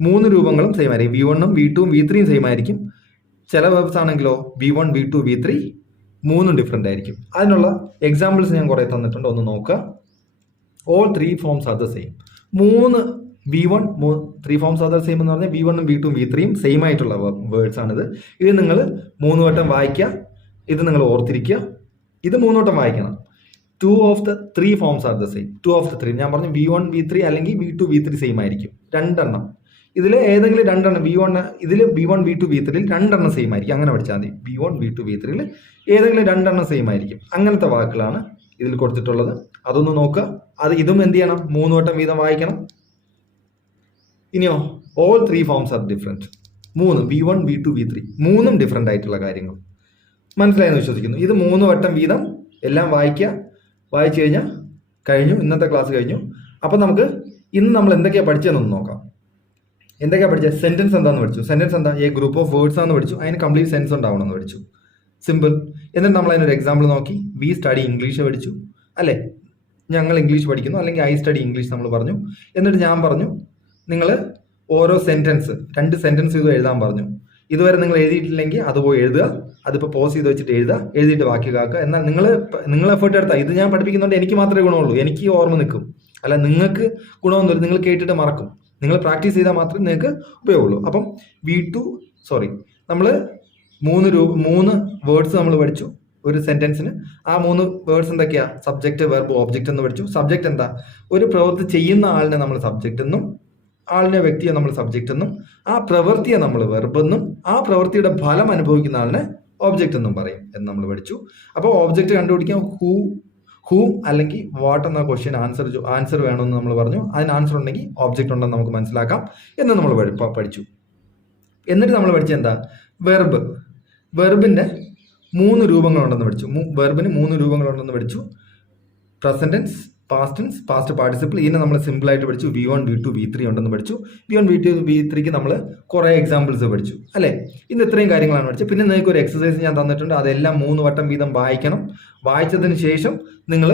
3 രൂപങ്ങളും സെയിം ആയിരിക്കും. V1 V2 V3 സെയിം ആയിരിക്കും. ചില വെർബ്സ് ആണെങ്കിലോ V1 V2 V3 മൂന്നും ഡിഫറെന്റ് ആയിരിക്കും. അതിനുള്ള എക്സാമ്പിൾസ് ഞാൻ കുറെ തന്നിട്ടുണ്ട്, ഒന്ന് നോക്കുക. All 3 forms are the same. 3 forms are the same എന്ന് പറഞ്ഞാൽ V1 V2 V3 സെയിം ആയിട്ടുള്ള വേർഡ്സ് ആണിത്. ഇത് നിങ്ങൾ 3 വട്ടം വായിക്കുക. ഇത് നിങ്ങൾ ഓർത്തിരിക്കുക. ഇത് 3 വട്ടം വായിക്കണം. 2 of the 3 forms are the same. 2 of the 3 ഞാൻ പറഞ്ഞു V1 V3 അല്ലെങ്കിൽ V2 V3 സെയിം ആയിരിക്കും. 2 എണ്ണം. ഇതിൽ ഏതെങ്കിലും 2 എണ്ണം ഇതിൽ V1 V2 V3 2 എണ്ണം സെയിം ആയിരിക്കും. അങ്ങനെ പഠിച്ചാൽ മതി. V1 V2 V3 ഏതെങ്കിലും 2 എണ്ണം സെയിം ആയിരിക്കും. അങ്ങനത്തെ വാക്കുകളാണ് ഇതിൽ കൊടുത്തിട്ടുള്ളത്. അതൊന്ന് നോക്കുക. ഇതും എന്ത് ചെയ്യണം? 3 വട്ടം വീതം വായിക്കണം. ഇനിയോ all 3 forms are different. V1 V2 V3 മൂന്നും ഡിഫറെന്റ് ആയിട്ടുള്ള കാര്യങ്ങൾ. മനസ്സിലായെന്ന് വിശ്വസിക്കുന്നു. ഇത് 3 വട്ടം വീതം എല്ലാം വായിക്കുക. വായിച്ചു കഴിഞ്ഞാൽ കഴിഞ്ഞു. ഇന്നത്തെ ക്ലാസ് കഴിഞ്ഞു. അപ്പം നമുക്ക് ഇന്ന് നമ്മൾ എന്തൊക്കെയാണ് പഠിച്ചതെന്നൊന്ന് നോക്കാം. എന്തൊക്കെയാണ് പഠിച്ചത്? സെന്റൻസ് എന്താണെന്ന് പഠിച്ചു. സെന്റൻസ് എന്താ? എ ഗ്രൂപ്പ് ഓഫ് വേർഡ്സ് ആണെന്ന് പഠിച്ചു. അതിന് കംപ്ലീറ്റ് സെൻസ് ഉണ്ടാവണമെന്ന് പഠിച്ചു. സിമ്പിൾ. എന്നിട്ട് നമ്മൾ അതിനൊരു എക്സാമ്പിൾ നോക്കി. വി സ്റ്റഡി ഇംഗ്ലീഷ് പഠിച്ചു അല്ലേ? ഞങ്ങൾ ഇംഗ്ലീഷ് പഠിക്കുന്നു, അല്ലെങ്കിൽ ഐ സ്റ്റഡി ഇംഗ്ലീഷ് നമ്മൾ പറഞ്ഞു. എന്നിട്ട് ഞാൻ പറഞ്ഞു നിങ്ങൾ ഓരോ സെന്റൻസ് 2 സെന്റൻസ് ഇത് എഴുതാൻ പറഞ്ഞു. ഇതുവരെ നിങ്ങൾ എഴുതിയിട്ടില്ലെങ്കിൽ അത് പോയി എഴുതുക. അതിപ്പോൾ പോസ് ചെയ്ത് വെച്ചിട്ട് എഴുതുക. എഴുതിയിട്ട് ബാക്കി കാക്കുക. എന്നാൽ നിങ്ങൾ എഫേർട്ട് എടുത്താൽ ഇത് ഞാൻ പഠിപ്പിക്കുന്നുണ്ട് എനിക്ക് മാത്രമേ ഗുണമുള്ളൂ. എനിക്ക് ഓർമ്മ നിൽക്കും. അല്ല, നിങ്ങൾക്ക് ഗുണമൊന്നുമില്ല. നിങ്ങൾ കേട്ടിട്ട് മറക്കും. നിങ്ങൾ പ്രാക്ടീസ് ചെയ്താൽ മാത്രമേ നിങ്ങൾക്ക് ഉപയോഗമുള്ളൂ. അപ്പം നമ്മൾ 3 വേർഡ്സ് നമ്മൾ പഠിച്ചു ഒരു സെന്റൻസിന്. ആ 3 വേർഡ്സ് എന്തൊക്കെയാ? സബ്ജക്റ്റ്, വെർബ്, ഓബ്ജക്റ്റ് എന്ന് പഠിച്ചു. സബ്ജക്റ്റ് എന്താ? ഒരു പ്രവൃത്തി ചെയ്യുന്ന ആളിനെ നമ്മൾ സബ്ജക്റ്റ് എന്നും, ആളിനെ വ്യക്തിയെ നമ്മൾ സബ്ജക്റ്റ് എന്നും, ആ പ്രവൃത്തിയെ നമ്മൾ വെർബ് എന്നും, ആ പ്രവൃത്തിയുടെ ഫലം അനുഭവിക്കുന്ന ആളിനെ ഓബ്ജക്റ്റ് എന്നും പറയും എന്ന് നമ്മൾ പഠിച്ചു. അപ്പോൾ ഓബ്ജക്റ്റ് കണ്ടുപിടിക്കാൻ ഹൂം അല്ലെങ്കിൽ വാട്ട് എന്ന ക്വസ്റ്റ്യൻ ആൻസർ വേണമെന്ന് നമ്മൾ പറഞ്ഞു. അതിന് ആൻസർ ഉണ്ടെങ്കിൽ ഓബ്ജക്റ്റ് ഉണ്ടെന്ന് നമുക്ക് മനസ്സിലാക്കാം എന്ന് നമ്മൾ പഠിച്ചു. എന്നിട്ട് നമ്മൾ പഠിച്ചത് എന്താ? വെർബിന്റെ 3 രൂപങ്ങളുണ്ടെന്ന് പഠിച്ചു. വെർബിന് 3 രൂപങ്ങളുണ്ടെന്ന് പഠിച്ചു. Present tense, past tense, past participle. ഇതിനെ നമ്മൾ സിമ്പിൾ ആയിട്ട് പഠിച്ചു. V1 V2 V3 ഉണ്ടെന്ന് പഠിച്ചു. V1 V2 V3ക്ക് നമ്മൾ കുറെ എക്സാമ്പിൾസ് പഠിച്ചു അല്ലേ? ഇന്ന് ഇത്രയും കാര്യങ്ങളാണ് പഠിച്ചത്. പിന്നെ നിങ്ങൾക്ക് ഒരു എക്സസൈസ് ഞാൻ തന്നിട്ടുണ്ട്. അതെല്ലാം 3 വട്ടം വീതം വായിക്കണം. വായിച്ചതിന് ശേഷം നിങ്ങൾ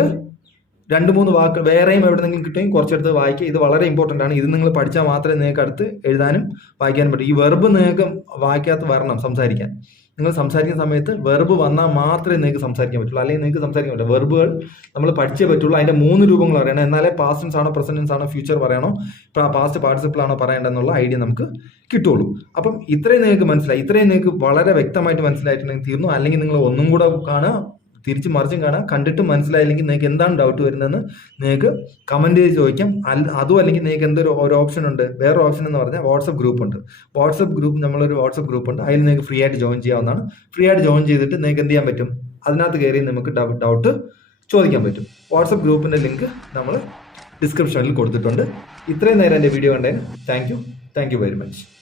2-3 വാക്ക് വേറെയും എവിടെയെങ്കിലും കിട്ടുമെങ്കിൽ കുറച്ചെടുത്ത് വായിക്കുക. ഇത് വളരെ ഇമ്പോർട്ടൻ്റ് ആണ്. ഇത് നിങ്ങൾ പഠിച്ചാൽ മാത്രമേ നിങ്ങൾക്ക് അടുത്ത് എഴുതാനും വായിക്കാനും പറ്റൂ. ഈ വെർബ് നിങ്ങൾക്ക് വായിക്കാത്ത വരണം സംസാരിക്കാൻ. നിങ്ങൾ സംസാരിക്കുന്ന സമയത്ത് വെർബ് വന്നാൽ മാത്രമേ നിങ്ങൾക്ക് സംസാരിക്കാൻ പറ്റുള്ളൂ. അല്ലെങ്കിൽ നിങ്ങൾക്ക് സംസാരിക്കാൻ പറ്റില്ല. വെർബുകൾ നമ്മൾ പഠിച്ചേ പറ്റുള്ളൂ. അതിൻ്റെ 3 രൂപങ്ങൾ അറിയണം. എന്നാലേ പാസ്റ്റ് ടെൻസ് ആണോ, പ്രസന്റ് ടെൻസ് ആണോ, ഫ്യൂച്ചർ പറയണോ, പാസ്റ്റ് പാർട്ടിസിപ്പിൾ ആണോ പറയേണ്ടതെന്നുള്ള ഐഡിയ നമുക്ക് കിട്ടുള്ളൂ. അപ്പം ഇത്രയും നിങ്ങൾക്ക് മനസ്സിലായി. ഇത്രയും നിങ്ങൾക്ക് വളരെ വ്യക്തമായിട്ട് മനസ്സിലായിട്ടുണ്ടെങ്കിൽ തീർന്നു. അല്ലെങ്കിൽ നിങ്ങൾ ഒന്നും കൂടെ കാണുക, തിരിച്ച് മറിച്ചും കാണാം. കണ്ടിട്ട് മനസ്സിലായില്ലെങ്കിൽ നിങ്ങൾക്ക് എന്താണ് ഡൗട്ട് വരുന്നതെന്ന് നിങ്ങൾക്ക് കമന്റ് ചെയ്ത് ചോദിക്കാം. അതും അല്ലെങ്കിൽ നിങ്ങൾക്ക് എന്തൊരു ഓപ്ഷൻ ഉണ്ട്, വേറെ ഓപ്ഷൻ എന്ന് പറഞ്ഞാൽ വാട്സപ്പ് ഗ്രൂപ്പ് ഉണ്ട്. നമ്മളൊരു വാട്സപ്പ് ഗ്രൂപ്പ് ഉണ്ട്. അതിൽ നിങ്ങൾക്ക് ഫ്രീ ആയിട്ട് ജോയിൻ ചെയ്യാവുന്നതാണ്. ഫ്രീ ആയിട്ട് ജോയിൻ ചെയ്തിട്ട് നിങ്ങൾക്ക് എന്ത് ചെയ്യാൻ പറ്റും? അതിനകത്ത് കയറി നമുക്ക് ഡൗട്ട് ചോദിക്കാൻ പറ്റും. വാട്സപ്പ് ഗ്രൂപ്പിന്റെ ലിങ്ക് നമ്മൾ ഡിസ്ക്രിപ്ഷനിൽ കൊടുത്തിട്ടുണ്ട്. ഇത്രയും നേരം എൻ്റെ വീഡിയോ കണ്ടതിന് താങ്ക് യു വെരി മച്ച്.